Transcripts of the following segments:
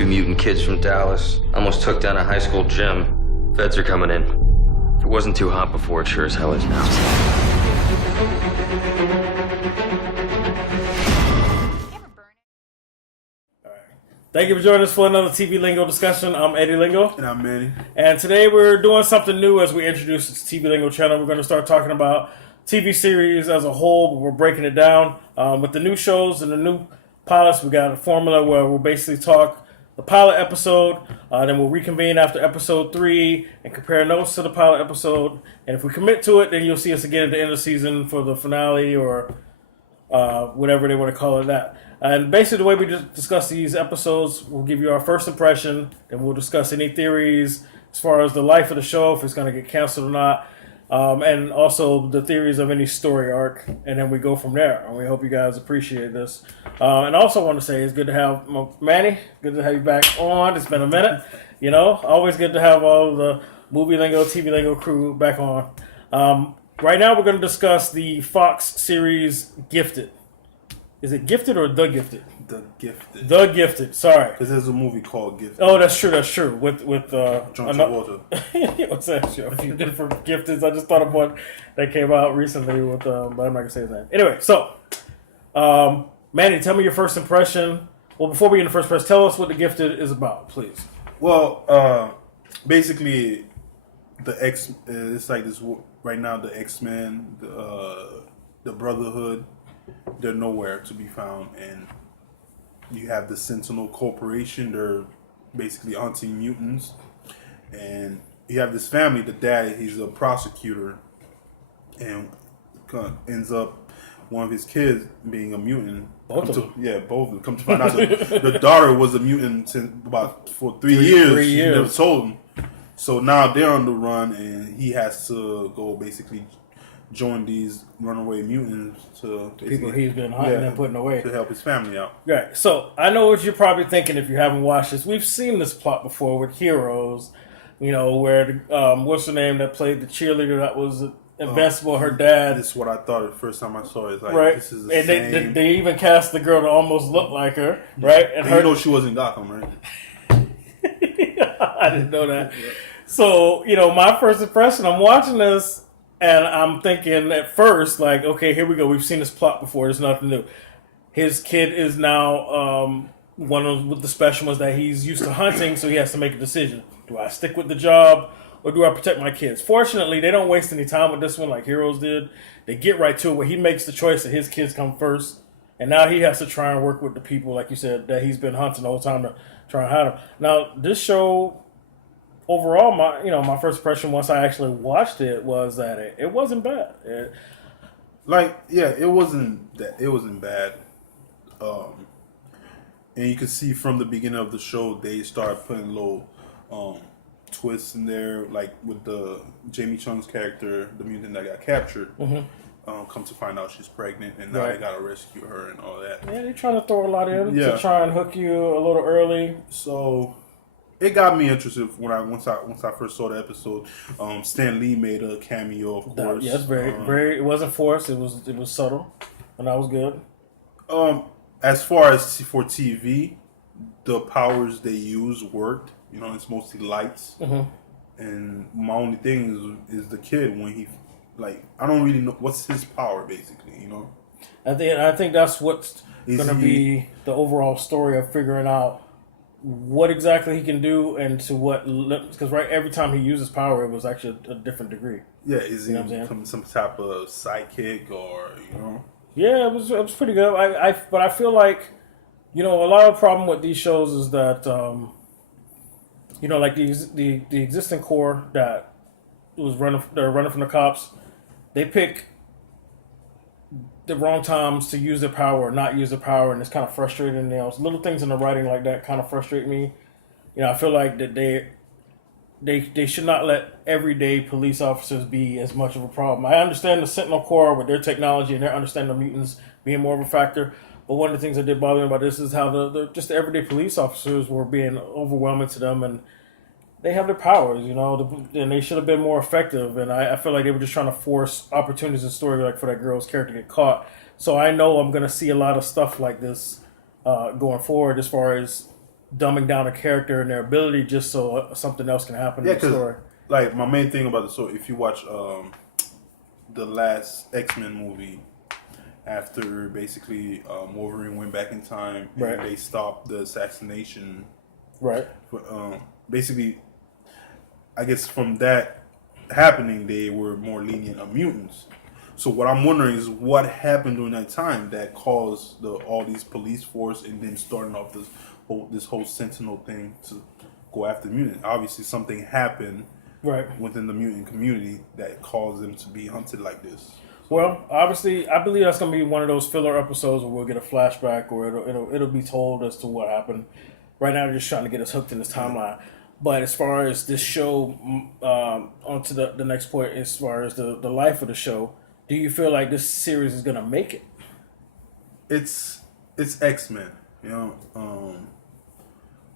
Two mutant kids from Dallas almost took down a high school gym. Feds are coming in. If it wasn't too hot before, it sure as hell is now. Thank you for joining us for another TV Lingo discussion. I'm Eddie Lingo. And I'm Manny. And today we're doing something new as we introduce this TV Lingo channel. We're going to start talking about TV series as a whole, but we're breaking it down. With the new shows and the new pilots, we got a formula where we'll basically talk the pilot episode, then we'll reconvene after episode 3 and compare notes to the pilot episode. And if we commit to it, then you'll see us again at the end of the season for the finale or whatever they want to call it that. And basically the way we just discuss these episodes, we'll give you our first impression, and we'll discuss any theories as far as the life of the show, if it's going to get canceled or not, and also the theories of any story arc, and then we go from there. And we hope you guys appreciate this. And also want to say it's good to have Manny, good to have you back on. It's been a minute, you know, always good to have all the Movie Lingo, TV Lingo crew back on. Right now we're going to discuss the Fox series Gifted. Is it Gifted or The Gifted? The Gifted. The Gifted. Sorry. Because there's a movie called Gifted. Oh, that's true. That's true. With John Travolta. What's that show? A few different Gifteds. I just thought of one that came out recently with, but I'm not gonna say his name. Anyway, so Manny, tell me your first impression. Well, before we get into first impression, tell us what The Gifted is about, please. Well, basically, it's like this right now. The X-Men, the Brotherhood. They're nowhere to be found, and you have the Sentinel Corporation. They're basically hunting mutants, and you have this family. The dad, he's a prosecutor, and ends up one of his kids being a mutant. Both of them. Yeah, both of them. Come to find out, the daughter was a mutant since for 3 years. 3 years. She never told him. So now they're on the run, and he has to go basically join these runaway mutants to people he's been hunting and putting away to help his family out. Right. So I know what you're probably thinking if you haven't watched this. We've seen this plot before with Heroes, you know, where what's her name that played the cheerleader that was invincible. Her dad. This is what I thought the first time I saw it. It's like, right. This is the and same. They even cast the girl to almost look like her, right? And you know she was in Gotham, right? I didn't know that. So you know, my first impression, I'm watching this. And I'm thinking at first, like, okay, here we go. We've seen this plot before. There's nothing new. His kid is now one of the special ones that he's used to hunting, so he has to make a decision. Do I stick with the job or do I protect my kids? Fortunately, they don't waste any time with this one like Heroes did. They get right to it where he makes the choice that his kids come first. And now he has to try and work with the people, like you said, that he's been hunting the whole time to try and hide them. Now, this show... Overall, my first impression once I actually watched it was that it wasn't bad. It wasn't bad. And you can see from the beginning of the show they started putting little twists in there, like with the Jamie Chung's character, the mutant that got captured. Mm-hmm. Come to find out she's pregnant, and now they gotta rescue her and all that. Yeah, they're trying to throw a lot in to try and hook you a little early. So. It got me interested once I first saw the episode. Stan Lee made a cameo, of course. Yes, very. It wasn't forced. It was subtle, and that was good. As far as for TV, the powers they use worked. You know, it's mostly lights. Mm-hmm. And my only thing is the kid when he I don't really know what's his power basically. You know, I think that's what's going to be the overall story of figuring out what exactly he can do and to what, because every time he uses power, it was actually a different degree. Yeah, is he some type of sidekick or you know? Yeah, it was pretty good. But I feel like, you know, a lot of the problem with these shows is that you know, like the existing core that they're running from the cops, they pick the wrong times to use their power or not use their power, and it's kind of frustrating. You know, little things in the writing like that kind of frustrate me. You know, I feel like that they should not let everyday police officers be as much of a problem. I understand the Sentinel Corps with their technology and their understanding of mutants being more of a factor, but one of the things that did bother me about this is how the everyday police officers were being overwhelming to them, and they have their powers, you know, and they should have been more effective. And I feel like they were just trying to force opportunities in the story, like for that girl's character to get caught. So I know I'm going to see a lot of stuff like this going forward, as far as dumbing down a character and their ability just so something else can happen in the story. Like my main thing about the story, if you watch the last X-Men movie, after basically Wolverine went back in time and they stopped the assassination. Right. Basically, I guess from that happening, they were more lenient on mutants. So what I'm wondering is what happened during that time that caused all these police force and then starting off this whole Sentinel thing to go after mutants. Obviously, something happened within the mutant community that caused them to be hunted like this. Well, obviously, I believe that's going to be one of those filler episodes where we'll get a flashback or it'll be told as to what happened. Right now, they're just trying to get us hooked in this timeline. But as far as this show, on to the next point, as far as the life of the show, do you feel like this series is going to make it? It's X-Men,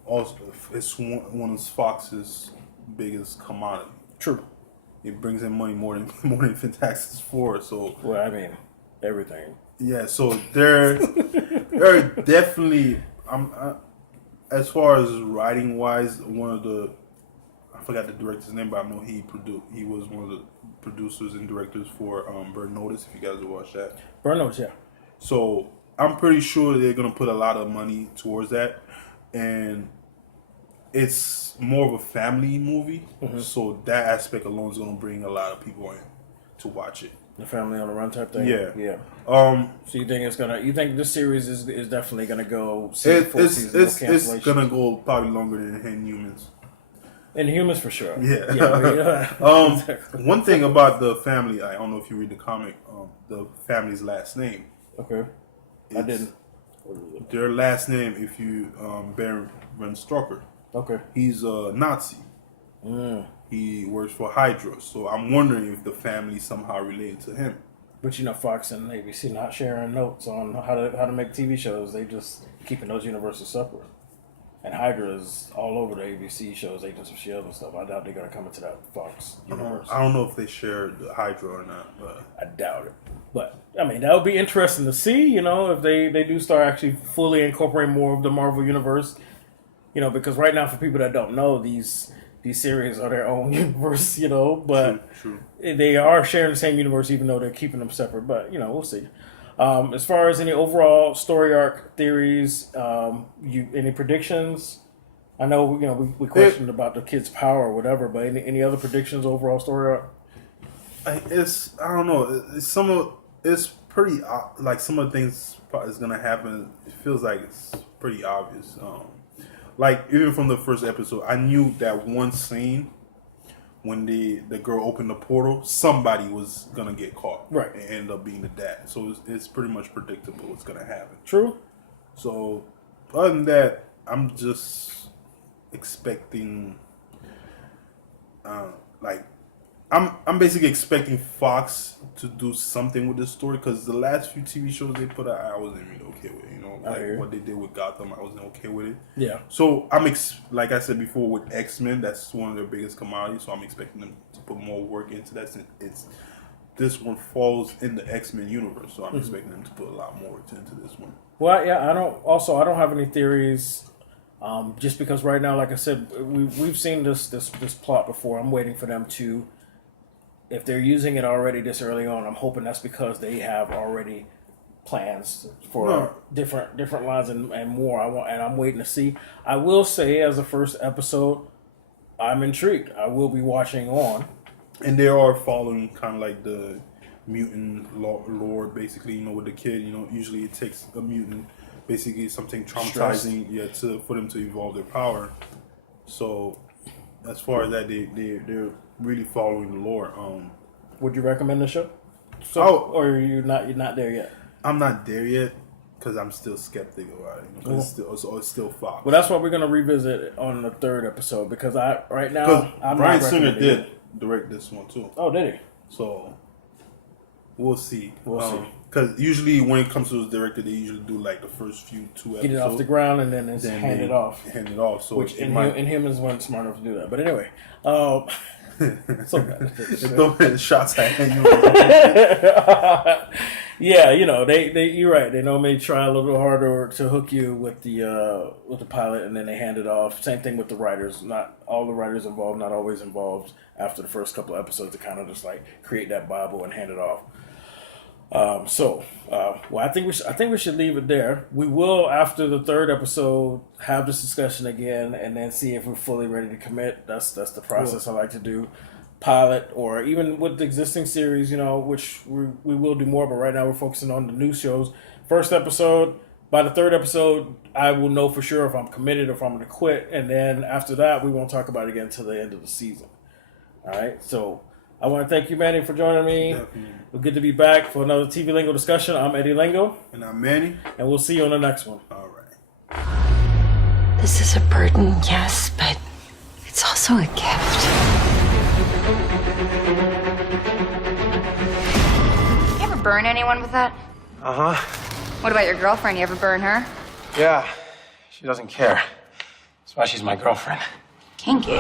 also, it's one of Fox's biggest commodity. True. It brings in money more than Fantastic Four. So, well, I mean, everything. Yeah, so they're definitely. As far as writing wise, I forgot the director's name, but I know he was one of the producers and directors for Burn Notice. If you guys have watched that, Burn Notice, yeah. So I'm pretty sure they're gonna put a lot of money towards that, and it's more of a family movie. Mm-hmm. So that aspect alone is gonna bring a lot of people in to watch it. The family on the run type thing. Yeah. So you think this series is definitely gonna go full season? It's gonna go probably longer than Inhumans. Inhumans for sure. Yeah. One thing about the family, I don't know if you read the comic. The family's last name. Okay. I didn't. Their last name, if you Baron von Strucker. Okay. He's a Nazi. Mm. He works for Hydra, so I'm wondering if the family somehow related to him. But Fox and ABC not sharing notes on how to make TV shows. They just keeping those universes separate. And Hydra is all over the ABC shows, Agents of S.H.I.E.L.D. and stuff. I doubt they're going to come into that Fox universe. I don't know if they share the Hydra or not, but I doubt it. But I mean, that would be interesting to see. If they do start actually fully incorporating more of the Marvel universe. Because right now, for people that don't know, these series are their own universe, but true. They are sharing the same universe, even though they're keeping them separate. But, we'll see. As far as any overall story arc theories, any predictions? I know, we questioned about the kid's power or whatever, but any other predictions overall story arc? I don't know. It's pretty, like some of the things is going to happen. It feels like it's pretty obvious. Like, even from the first episode, I knew that one scene when the girl opened the portal, somebody was going to get caught. Right. And end up being the dad. So it's pretty much predictable what's going to happen. True. So, other than that, I'm just expecting, I'm basically expecting Fox to do something with this story, because the last few TV shows they put out, I wasn't really okay with it. What they did with Gotham, I wasn't okay with it. Yeah. So like I said before, with X-Men, that's one of their biggest commodities. So I'm expecting them to put more work into that. Since this one falls in the X-Men universe, so I'm expecting them to put a lot more into this one. Well, yeah, I don't have any theories. Just because right now, like I said, we've seen this plot before. I'm waiting for them to. If they're using it already this early on, I'm hoping that's because they have already plans for different lines and more. I'm waiting to see. I will say, as a first episode, I'm intrigued. I will be watching on. And they are following kind of like the mutant lore, basically. With the kid, usually it takes a mutant, basically something traumatizing, for them to evolve their power. So, as far as that, they're really following the lore. Would you recommend the show? Or are you're not there yet? I'm not there yet because I'm still skeptical about it. Because it's still Fox. Well, that's why we're gonna revisit it on the third episode, because I'm Bryan Singer did direct this one too. Oh, did he? So we'll see. We'll see. Because usually when it comes to the director, they usually do like the first two episodes. Get it off the ground and then hand it off. Hand it off. So which Inhumans weren't smart enough to do that. But anyway, so throwing shots at you. Yeah, you know, they you're right. They normally try a little harder to hook you with the pilot, and then they hand it off. Same thing with the writers. Not all the writers involved, not always involved. After the first couple of episodes, to kind of just like create that Bible and hand it off. Well, I think we should leave it there. We will, after the third episode, have this discussion again, and then see if we're fully ready to commit. That's the process I like to do. Pilot, or even with the existing series, you know, which we will do more, but right now we're focusing on the new shows. First episode, by the third episode, I will know for sure if I'm committed or if I'm going to quit, and then after that, we won't talk about it again until the end of the season. All right, so I want to thank you, Manny, for joining me. Definitely. It's good to be back for another TV Lingo discussion. I'm Eddie Lingo. And I'm Manny. And we'll see you on the next one. All right. This is a burden, yes, but it's also a gift. You ever burn anyone with that? Uh-huh. What about your girlfriend? You ever burn her? Yeah. She doesn't care. That's why she's my girlfriend. Kinky.